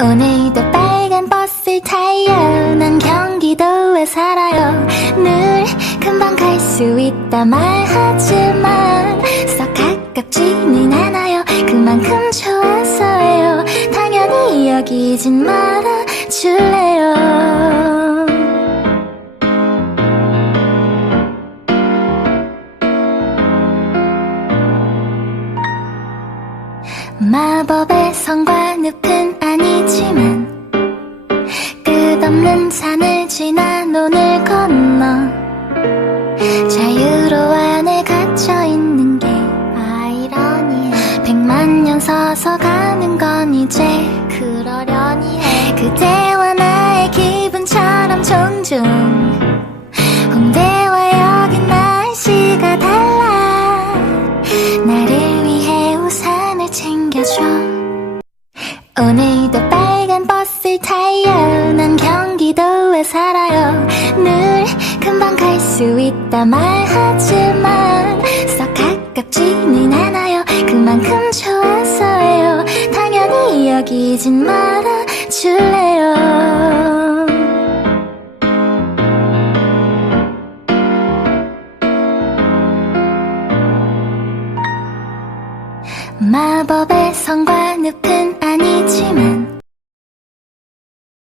오늘도 빨간 버스 타요. 난 경기도에 살아요. 늘 금방 갈 수 있다 말하지만 썩 가깝지는 않아요. 그만큼 좋아서요. 당연히 여기진 말아줄래요. 마법의 성과 늪은 산을 지나 논을 건너 자유로 안에 갇혀 있는 게 아이러니해. 백만 년 서서 가는 건 이제 그러려니 해. 그대와 나의 기분처럼 종종 홍대와 여긴 날씨가 달라. 나를 위해 우산을 챙겨줘. 오늘도 수 있다 말하지만 썩 가깝지는 않아요. 그만큼 좋아서요. 당연히 여기진 말아줄래요. 마법의 성과 늪은